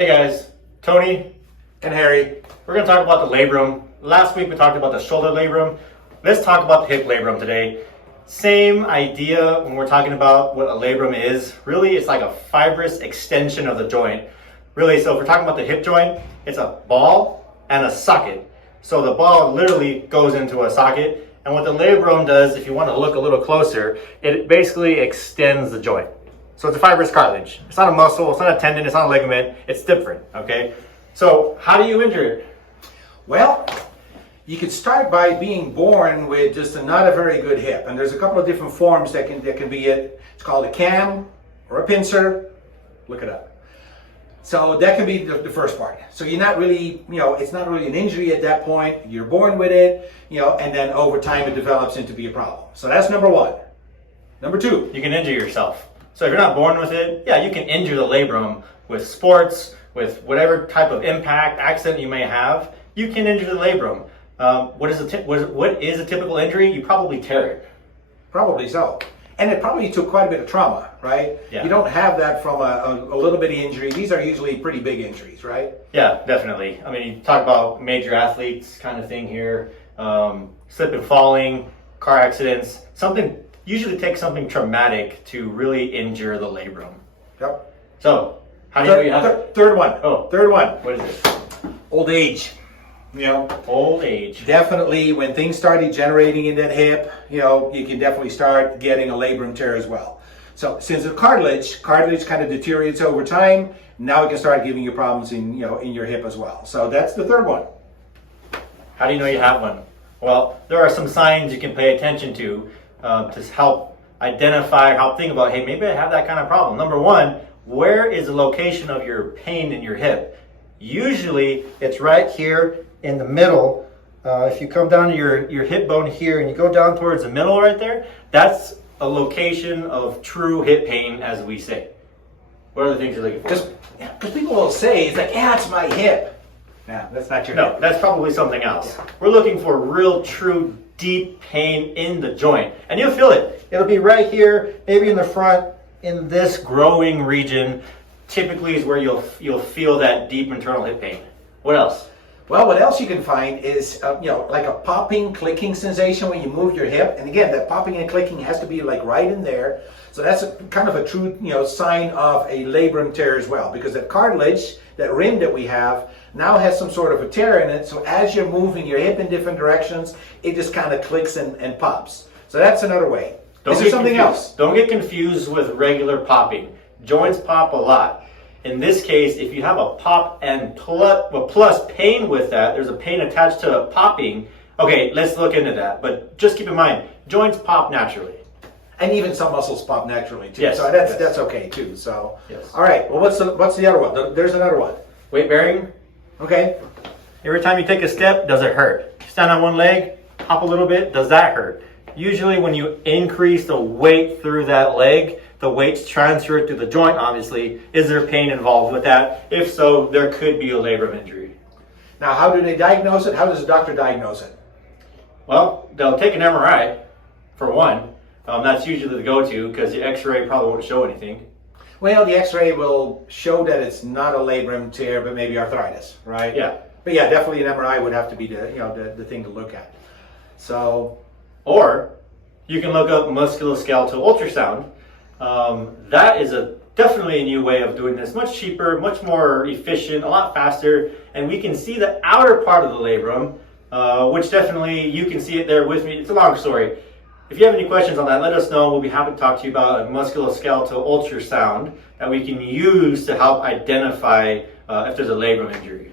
Hey guys, Tony and Harry. We're going to talk about the labrum. Last week we talked about the shoulder labrum. Let's talk about the hip labrum today. Same idea when we're talking about what a labrum is. Really, it's like a fibrous extension of the joint. Really, so if we're talking about the hip joint, it's a ball and a socket. So the ball literally goes into a socket. And what the labrum does, if you want to look a little closer, it basically extends the joint. So it's a fibrous cartilage. It's not a muscle, it's not a tendon, it's not a ligament, it's different, okay? So how do you injure it? Well, you could start by being born with just not a very good hip. And there's a couple of different forms that can be it. It's called a cam or a pincer. Look it up. So that can be the first part. So you're not really, it's not really an injury at that point. You're born with it, and then over time it develops into be a problem. So that's number one. Number two. You can injure yourself. So if you're not born with it, yeah, you can injure the labrum with sports, with whatever type of impact, accident you may have. You can injure the labrum. What is a typical injury? You probably tear it. Probably so. And it probably took quite a bit of trauma, right? Yeah. You don't have that from a little bitty injury. These are usually pretty big injuries, right? Yeah, definitely. I mean, you talk about major athletes kind of thing here, slip and falling, car accidents, usually takes something traumatic to really injure the labrum. Yep. So, how do you have it? Third one. Oh. Third one. What is it? Old age. Old age. Definitely when things start degenerating in that hip, you can definitely start getting a labrum tear as well. So since the cartilage kind of deteriorates over time, now it can start giving you problems in your hip as well. So that's the third one. How do you know you have one? Well, there are some signs you can pay attention to help identify, help think about, hey, maybe I have that kind of problem. Number one, where is the location of your pain in your hip? Usually it's right here in the middle. If you come down to your hip bone here and you go down towards the middle right there, that's a location of true hip pain, as we say. What are the things you're looking for? Because people will say, it's like, it's my hip. No, that's not your hip. No, that's probably something else. Yeah. We're looking for real, true, deep pain in the joint. And you'll feel it. It'll be right here, maybe in the front, in this growing region. Typically is where you'll feel that deep internal hip pain. What else? Well, what else you can find is, like a popping, clicking sensation when you move your hip. And again, that popping and clicking has to be like right in there. So that's kind of a true, sign of a labrum tear as well. Because that cartilage, that rim that we have, now has some sort of a tear in it. So as you're moving your hip in different directions, it just kind of clicks and pops. So that's another way. Is there something else? Don't get confused with regular popping. Joints pop a lot. In this case, if you have a pop and plus pain with that, there's a pain attached to popping. Okay, let's look into that. But just keep in mind, joints pop naturally. And even some muscles pop naturally too. Yes, so that's okay too. So, yes. All right. Well, what's the other one? There's another one. Weight bearing. Okay. Every time you take a step, does it hurt? Stand on one leg, hop a little bit, does that hurt? Usually when you increase the weight through that leg, the weight's transferred to the joint, obviously. Is there pain involved with that? If so, there could be a labrum injury. Now, how do they diagnose it? How does the doctor diagnose it? Well, they'll take an MRI, for one. That's usually the go-to because the x-ray probably won't show anything. Well, the x-ray will show that it's not a labrum tear, but maybe arthritis, right? Yeah. But yeah, definitely an MRI would have to be the thing to look at. So, or you can look up musculoskeletal ultrasound. That is definitely a new way of doing this. Much cheaper, much more efficient, a lot faster, and we can see the outer part of the labrum, which definitely you can see it there with me. It's a long story. If you have any questions on that, let us know. We'll be happy to talk to you about a musculoskeletal ultrasound that we can use to help identify if there's a labrum injury.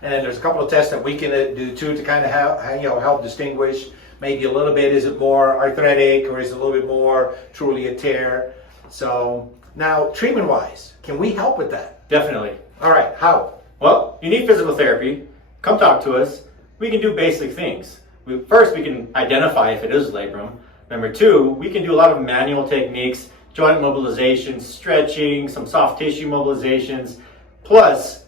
And then there's a couple of tests that we can do too to kind of help distinguish. Maybe a little bit, is it more arthritic or is it a little bit more truly a tear? So now, treatment-wise, can we help with that? Definitely. All right, how? Well, you need physical therapy. Come talk to us. We can do basic things. First, we can identify if it is labrum. Number two, we can do a lot of manual techniques, joint mobilization, stretching, some soft tissue mobilizations, plus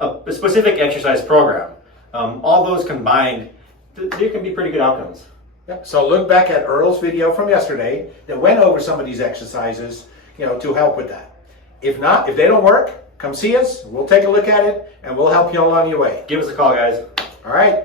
a specific exercise program. All those combined, there can be pretty good outcomes. Yep. So look back at Earl's video from yesterday that went over some of these exercises, to help with that. If not, if they don't work, come see us. We'll take a look at it and we'll help you along your way. Give us a call, guys. All right.